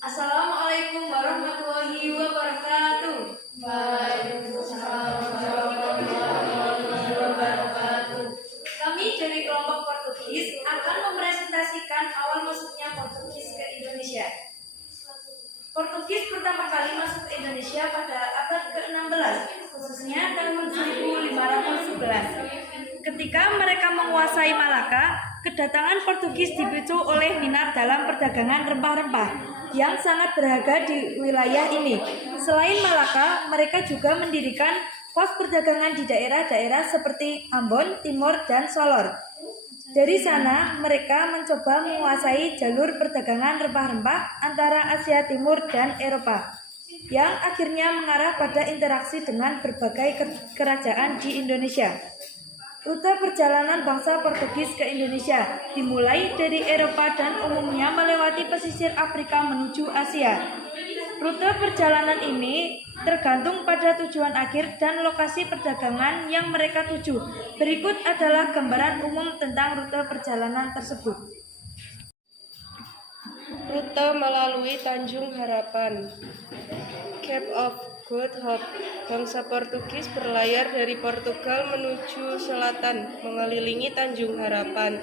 Assalamualaikum warahmatullahi wabarakatuh. Waalaikumsalam warahmatullahi wabarakatuh. Kami dari kelompok Portugis akan mempresentasikan awal masuknya Portugis ke Indonesia. Portugis pertama kali masuk ke Indonesia pada abad ke-16, khususnya tahun 1511. Ketika mereka menguasai Malaka, kedatangan Portugis dipicu oleh minat dalam perdagangan rempah-rempah yang sangat berharga di wilayah ini. Selain Malaka, mereka juga mendirikan pos perdagangan di daerah-daerah seperti Ambon, Timor, dan Solor. Dari sana, mereka mencoba menguasai jalur perdagangan rempah-rempah antara Asia Timur dan Eropa, yang akhirnya mengarah pada interaksi dengan berbagai kerajaan di Indonesia. Rute perjalanan bangsa Portugis ke Indonesia dimulai dari Eropa dan umumnya melewati pesisir Afrika menuju Asia. Rute perjalanan ini tergantung pada tujuan akhir dan lokasi perdagangan yang mereka tuju. Berikut adalah gambaran umum tentang rute perjalanan tersebut. Rute melalui Tanjung Harapan, Cape of Good Hope. Bangsa Portugis berlayar dari Portugal menuju selatan, mengelilingi Tanjung Harapan,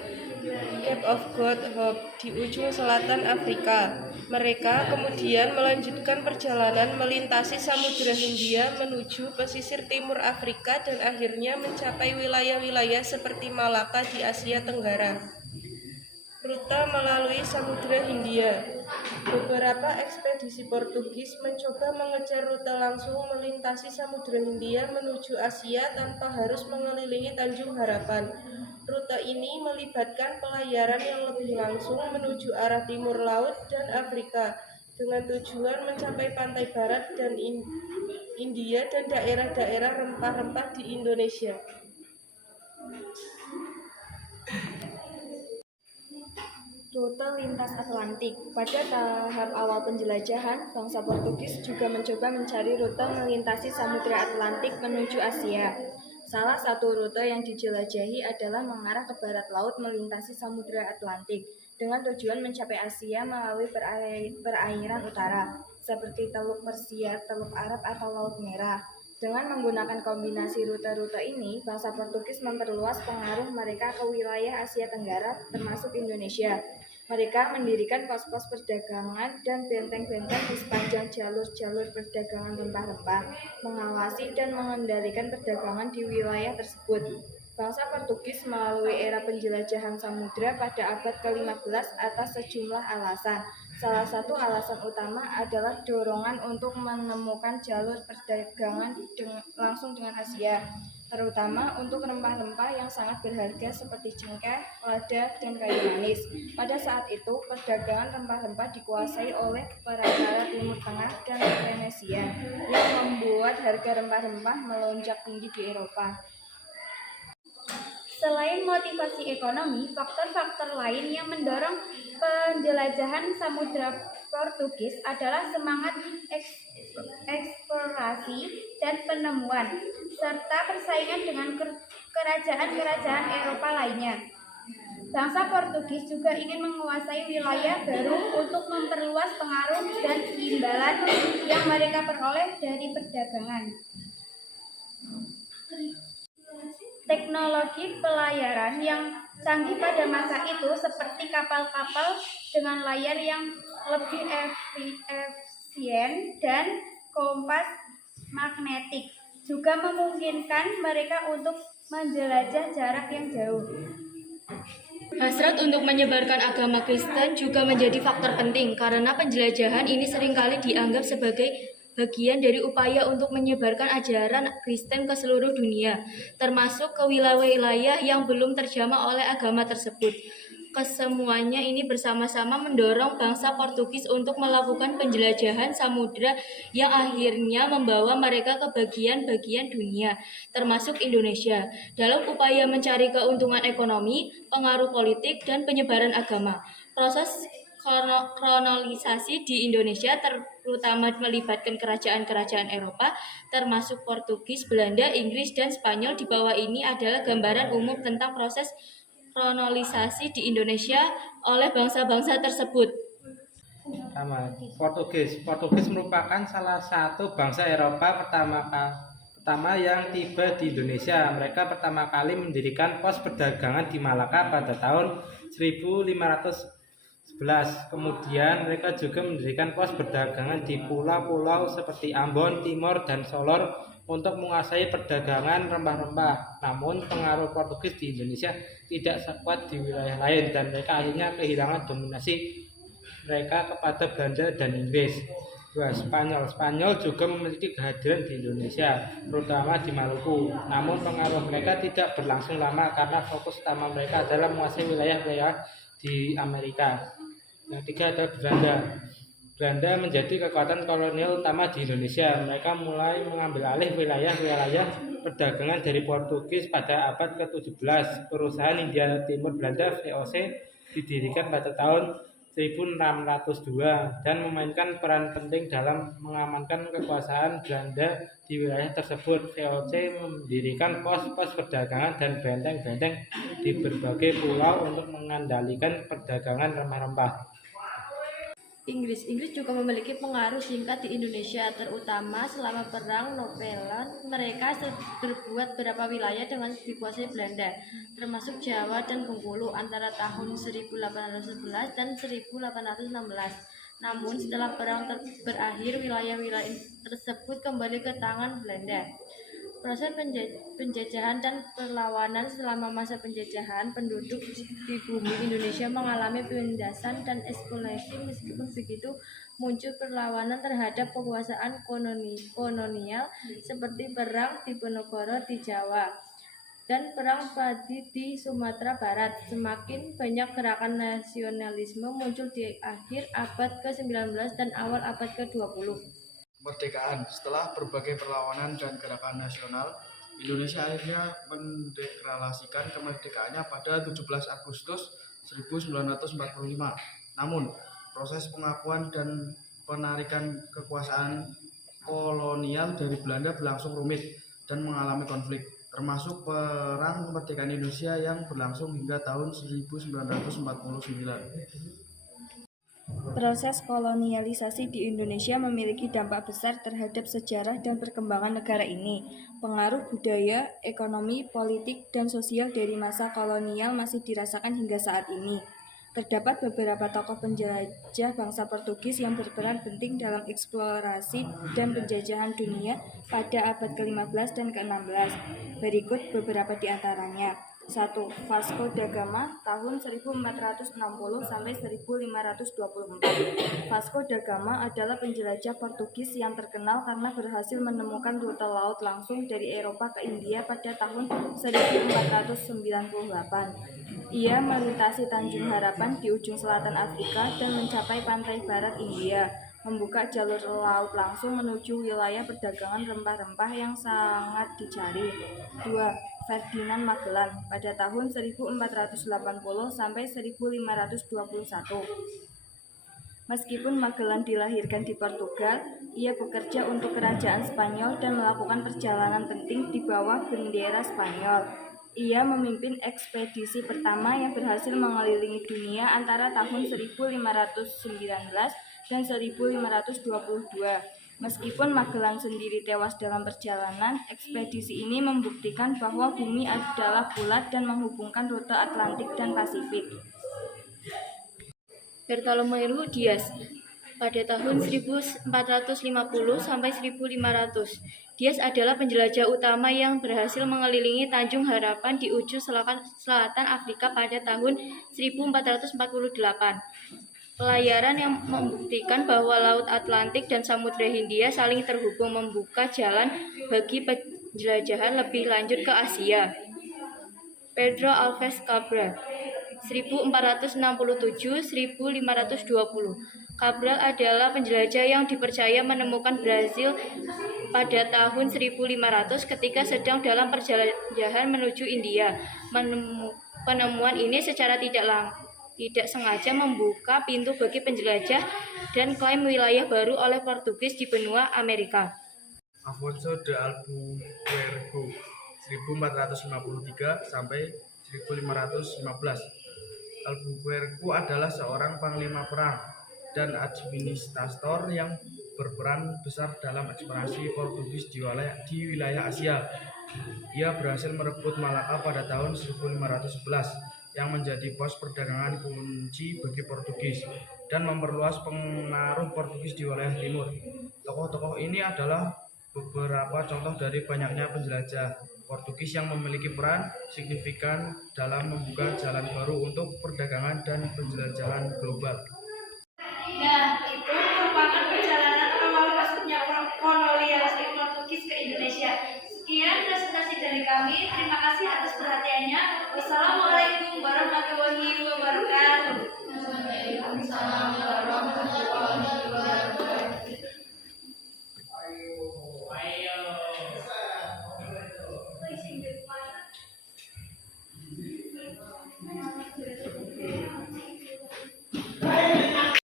Cape of Good Hope di ujung selatan Afrika. Mereka kemudian melanjutkan perjalanan melintasi Samudra Hindia menuju pesisir timur Afrika dan akhirnya mencapai wilayah-wilayah seperti Malaka di Asia Tenggara. Rute melalui Samudra Hindia. Beberapa ekspedisi Portugis mencoba mengejar rute langsung melintasi Samudra Hindia menuju Asia tanpa harus mengelilingi Tanjung Harapan. Rute ini melibatkan pelayaran yang lebih langsung menuju arah timur laut dan Afrika dengan tujuan mencapai pantai barat dan India dan daerah-daerah rempah-rempah di Indonesia. Rute lintas Atlantik. Pada tahap awal penjelajahan, bangsa Portugis juga mencoba mencari rute melintasi Samudra Atlantik menuju Asia. Salah satu rute yang dijelajahi adalah mengarah ke barat laut melintasi Samudra Atlantik dengan tujuan mencapai Asia melalui perairan utara, seperti Teluk Persia, Teluk Arab, atau Laut Merah. Dengan menggunakan kombinasi rute-rute ini, bangsa Portugis memperluas pengaruh mereka ke wilayah Asia Tenggara, termasuk Indonesia. Mereka mendirikan pos-pos perdagangan dan benteng-benteng di sepanjang jalur-jalur perdagangan rempah-rempah, mengawasi dan mengendalikan perdagangan di wilayah tersebut. Bangsa Portugis melalui era penjelajahan samudra pada abad ke-15 atas sejumlah alasan. Salah satu alasan utama adalah dorongan untuk menemukan jalur perdagangan langsung dengan Asia, terutama untuk rempah-rempah yang sangat berharga seperti cengkeh, lada, dan kayu manis. Pada saat itu, perdagangan rempah-rempah dikuasai oleh perantara Timur Tengah dan Venesia, yang membuat harga rempah-rempah melonjak tinggi di Eropa. Selain motivasi ekonomi, faktor-faktor lain yang mendorong penjelajahan samudra Portugis adalah semangat eksplorasi dan penemuan, serta persaingan dengan kerajaan-kerajaan Eropa lainnya. Bangsa Portugis juga ingin menguasai wilayah baru untuk memperluas pengaruh dan imbalan yang mereka peroleh dari perdagangan. Teknologi pelayaran yang canggih pada masa itu seperti kapal-kapal dengan layar yang lebih efisien dan kompas magnetik juga memungkinkan mereka untuk menjelajah jarak yang jauh. Hasrat untuk menyebarkan agama Kristen juga menjadi faktor penting karena penjelajahan ini seringkali dianggap sebagai bagian dari upaya untuk menyebarkan ajaran Kristen ke seluruh dunia, termasuk ke wilayah-wilayah yang belum terjamah oleh agama tersebut. Kesemuanya ini bersama-sama mendorong bangsa Portugis untuk melakukan penjelajahan samudra yang akhirnya membawa mereka ke bagian-bagian dunia, termasuk Indonesia, dalam upaya mencari keuntungan ekonomi, pengaruh politik, dan penyebaran agama. Proses kolonisasi di Indonesia terutama melibatkan kerajaan-kerajaan Eropa, termasuk Portugis, Belanda, Inggris, dan Spanyol. Di bawah ini adalah gambaran umum tentang proses kolonisasi di Indonesia oleh bangsa-bangsa tersebut. Pertama, Portugis. Portugis merupakan salah satu bangsa Eropa pertama yang tiba di Indonesia. Mereka pertama kali mendirikan pos perdagangan di Malaka pada tahun 1511. Kemudian mereka juga mendirikan pos perdagangan di pulau-pulau seperti Ambon, Timor, dan Solor untuk menguasai perdagangan rempah-rempah. Namun pengaruh Portugis di Indonesia tidak sekuat di wilayah lain dan mereka akhirnya kehilangan dominasi mereka kepada Belanda dan Inggris. Dua, Spanyol. Spanyol juga memiliki kehadiran di Indonesia, terutama di Maluku. Namun pengaruh mereka tidak berlangsung lama karena fokus utama mereka adalah menguasai wilayah-wilayah di Amerika. Yang tiga adalah Belanda. Belanda menjadi kekuatan kolonial utama di Indonesia. Mereka mulai mengambil alih wilayah-wilayah perdagangan dari Portugis pada abad ke-17. Perusahaan India Timur Belanda (VOC) didirikan pada tahun 1602 dan memainkan peran penting dalam mengamankan kekuasaan Belanda di wilayah tersebut. VOC mendirikan pos-pos perdagangan dan benteng-benteng di berbagai pulau untuk mengendalikan perdagangan rempah-rempah. Inggris juga memiliki pengaruh singkat di Indonesia, terutama selama Perang Napoleon. Mereka berbuat beberapa wilayah dengan dikuasai Belanda, termasuk Jawa dan Bengkulu antara tahun 1811 dan 1816. Namun setelah perang berakhir, wilayah-wilayah tersebut kembali ke tangan Belanda. Proses penjajahan dan perlawanan. Selama masa penjajahan, penduduk di bumi Indonesia mengalami penindasan dan eksploitasi. Meskipun begitu, muncul perlawanan terhadap kekuasaan kolonial seperti Perang Diponegoro di Jawa dan Perang Padi di Sumatera Barat. Semakin banyak gerakan nasionalisme muncul di akhir abad ke-19 dan awal abad ke-20. Kemerdekaan. Setelah berbagai perlawanan dan gerakan nasional, Indonesia akhirnya mendeklarasikan kemerdekaannya pada 17 Agustus 1945. Namun, proses pengakuan dan penarikan kekuasaan kolonial dari Belanda berlangsung rumit dan mengalami konflik, termasuk Perang Kemerdekaan Indonesia yang berlangsung hingga tahun 1949. Proses kolonialisasi di Indonesia memiliki dampak besar terhadap sejarah dan perkembangan negara ini. Pengaruh budaya, ekonomi, politik, dan sosial dari masa kolonial masih dirasakan hingga saat ini. Terdapat beberapa tokoh penjelajah bangsa Portugis yang berperan penting dalam eksplorasi dan penjajahan dunia pada abad ke-15 dan ke-16. Berikut beberapa di antaranya. 1. Vasco da Gama tahun 1460 sampai 1524. Vasco da Gama adalah penjelajah Portugis yang terkenal karena berhasil menemukan rute laut langsung dari Eropa ke India pada tahun 1498. Ia melintasi Tanjung Harapan di ujung selatan Afrika dan mencapai pantai barat India, membuka jalur laut langsung menuju wilayah perdagangan rempah-rempah yang sangat dicari. 2. Ferdinand Magellan pada tahun 1480 sampai 1521. Meskipun Magellan dilahirkan di Portugal, ia bekerja untuk kerajaan Spanyol dan melakukan perjalanan penting di bawah bendera Spanyol. Ia memimpin ekspedisi pertama yang berhasil mengelilingi dunia antara tahun 1519 dan 1522. Meskipun Magellan sendiri tewas dalam perjalanan, ekspedisi ini membuktikan bahwa bumi adalah bulat dan menghubungkan rute Atlantik dan Pasifik. Bartolomeu Dias pada tahun 1450 sampai 1500. Dias adalah penjelajah utama yang berhasil mengelilingi Tanjung Harapan di ujung selatan Afrika pada tahun 1448. Pelayaran yang membuktikan bahwa Laut Atlantik dan Samudra Hindia saling terhubung membuka jalan bagi penjelajahan lebih lanjut ke Asia. Pedro Alves Cabral 1467-1520. Cabral adalah penjelajah yang dipercaya menemukan Brazil pada tahun 1500 ketika sedang dalam perjalanan menuju India. Penemuan ini secara tidak sengaja membuka pintu bagi penjelajah dan klaim wilayah baru oleh Portugis di benua Amerika. Afonso de Albuquerque 1453 sampai 1515. Albuquerque adalah seorang panglima perang dan administrator yang berperan besar dalam ekspansi Portugis di wilayah Asia. Ia berhasil merebut Malaka pada tahun 1511 yang menjadi pos perdagangan kunci bagi Portugis dan memperluas pengaruh Portugis di wilayah timur. Tokoh-tokoh ini adalah beberapa contoh dari banyaknya penjelajah Portugis yang memiliki peran signifikan dalam membuka jalan baru untuk perdagangan dan penjelajahan global.